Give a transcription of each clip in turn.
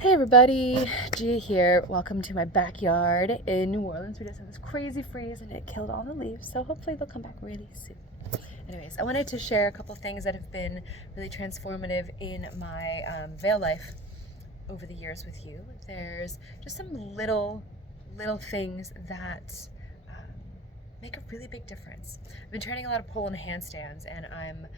Hey everybody, Gia here. Welcome to my backyard in New Orleans. We just had this crazy freeze and it killed all the leaves, so hopefully they'll come back really soon. Anyways, I wanted to share a couple things that have been really transformative in my veil life over the years with you. There's just some little things that make a really big difference. I've been training a lot of pole and handstands, and I'm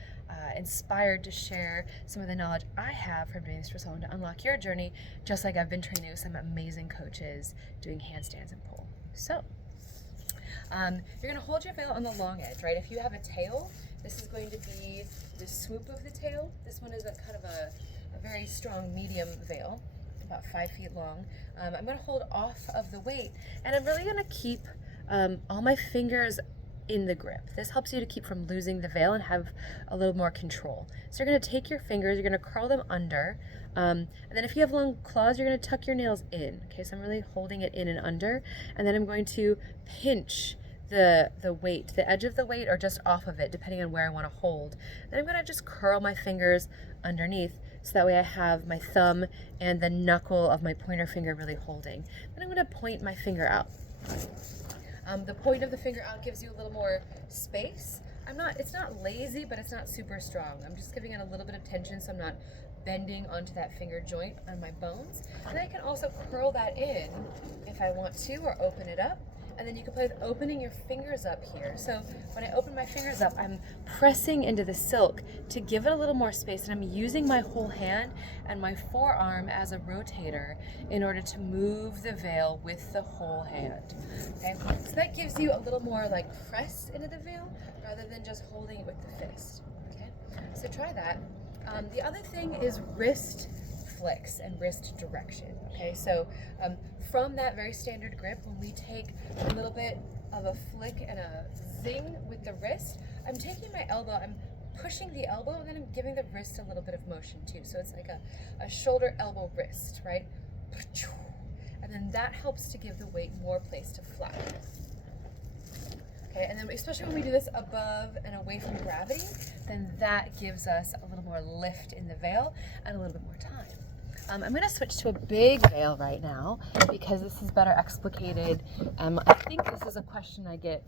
inspired to share some of the knowledge I have from doing this for someone to unlock your journey, just like I've been training with some amazing coaches doing handstands and pole. So, you're gonna hold your veil on the long edge, right? If you have a tail, this is going to be the swoop of the tail. This one is a kind of a very strong medium veil, about 5 feet long. I'm gonna hold off of the weight, and I'm really gonna keep all my fingers in the grip. This helps you to keep from losing the veil and have a little more control. So you're going to take your fingers, you're going to curl them under, and then if you have long claws, you're going to tuck your nails in. Okay, so I'm really holding it in and under, and then I'm going to pinch the weight, the edge of the weight, or just off of it, depending on where I want to hold. Then I'm going to just curl my fingers underneath, so that way I have my thumb and the knuckle of my pointer finger really holding. Then I'm going to point my finger out. The point of the finger out gives you a little more space. It's not lazy, but it's not super strong. I'm just giving it a little bit of tension so I'm not bending onto that finger joint on my bones. And then I can also curl that in if I want to, or open it up. And then you can play with opening your fingers up here. So when I open my fingers up, I'm pressing into the silk to give it a little more space, and I'm using my whole hand and my forearm as a rotator in order to move the veil with the whole hand. Okay, so that gives you a little more like press into the veil rather than just holding it with the fist. Okay, so try that. The other thing is wrist flicks and wrist direction. Okay, so from that very standard grip, when we take a little bit of a flick and a zing with the wrist, I'm taking my elbow, I'm pushing the elbow, and then I'm giving the wrist a little bit of motion too. So it's like a shoulder, elbow, wrist, right? And then that helps to give the weight more place to fly. Okay, and then especially when we do this above and away from gravity, then that gives us a little more lift in the veil and a little bit more time. I'm going to switch to a big veil right now because this is better explicated. I think this is a question I get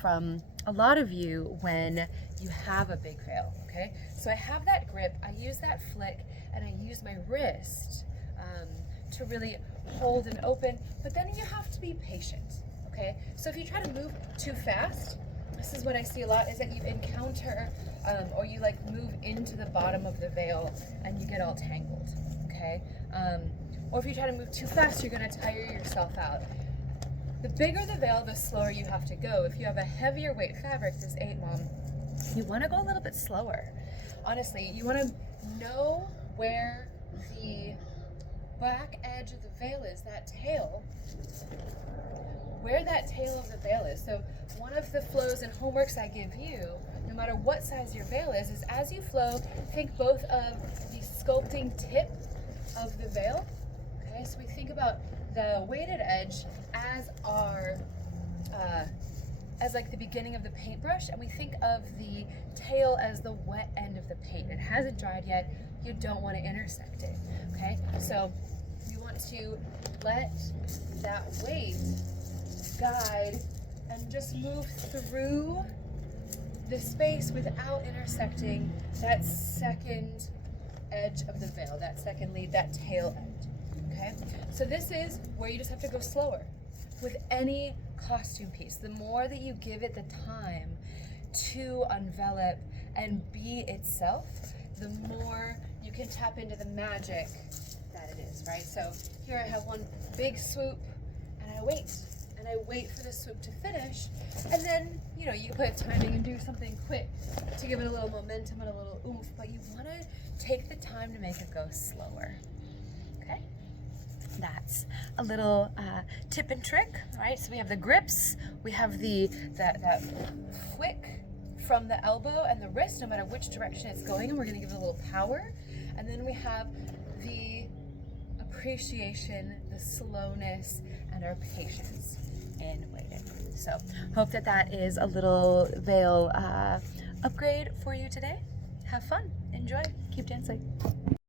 from a lot of you when you have a big veil, okay? So I have that grip, I use that flick, and I use my wrist to really hold and open, but then you have to be patient, okay? So if you try to move too fast, this is what I see a lot, is that you encounter or you like move into the bottom of the veil and you get all tangled, okay? Or if you try to move too fast, you're gonna tire yourself out. The bigger the veil, the slower you have to go. If you have a heavier weight fabric, this 8-mom, you wanna go a little bit slower. Honestly, you wanna know where the back edge of the veil is, that tail, where that tail of the veil is. So one of the flows and homeworks I give you, no matter what size your veil is as you flow, think both of the sculpting tip of the veil. Okay, so we think about the weighted edge as our, as like the beginning of the paintbrush, and we think of the tail as the wet end of the paint. It hasn't dried yet, you don't want to intersect it, okay? So you want to let that weight guide and just move through the space without intersecting that second edge of the veil, that second lead, that tail end, okay? So this is where you just have to go slower. With any costume piece, the more that you give it the time to envelop and be itself, the more you can tap into the magic that it is, right? So here I have one big swoop, and I wait for the swoop to finish, and then, you know, you can put timing and do something quick to give it a little momentum and a little oomph, but you want to take the time to make it go slower, okay? That's a little tip and trick, right? So we have the grips, we have that flick from the elbow and the wrist, no matter which direction it's going, and we're going to give it a little power, and then we have the appreciation, the slowness, and our patience in waiting. So hope that is a little veil upgrade for you today. Have fun, enjoy, keep dancing.